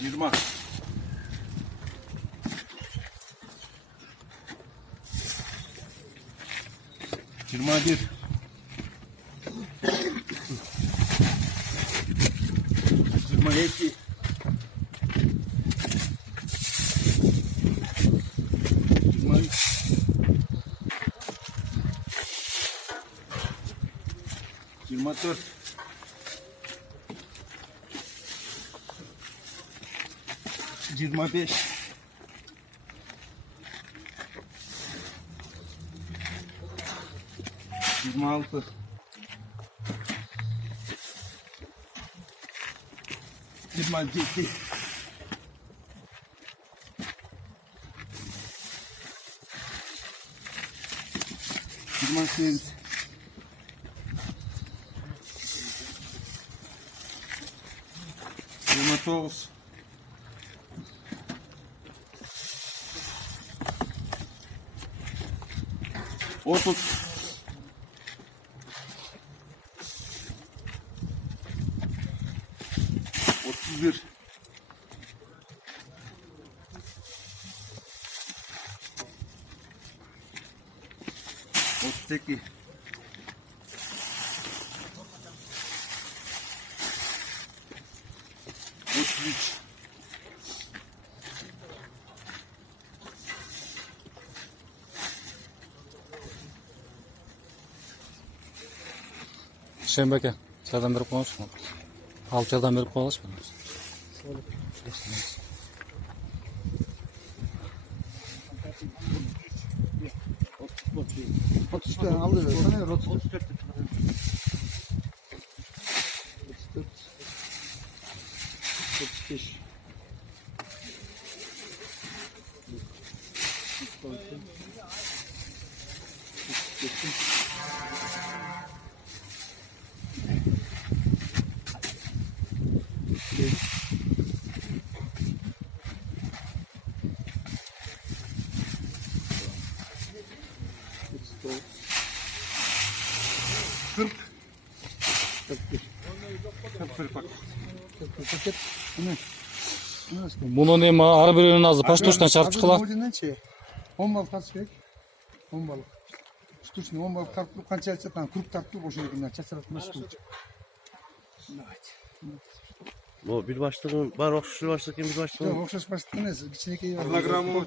20. 21. 22. 24. 25. 26. 27. 28. 29. 30. 31. 32. 33. Şembe aka, çaydan berip qo'yishmi? Al çaydan berip qo'yishmi? Aldı. Sana 34. 35. 40. 41. 41 bak. 41 paket. Bu ne? Bunu neymi har birinin azı paştoşdan çarpıp çıkılar. 10 balık tartışmak. 10 balık. Штучный 10 balık tartılıp kança açatan kurup tartılıp o şekilde çaçaratma штуч. Bu bir başlığın var, okşuşlu başlık, bir başlığın. Yok, okşaş başlık ne? İçindeki Kilogramı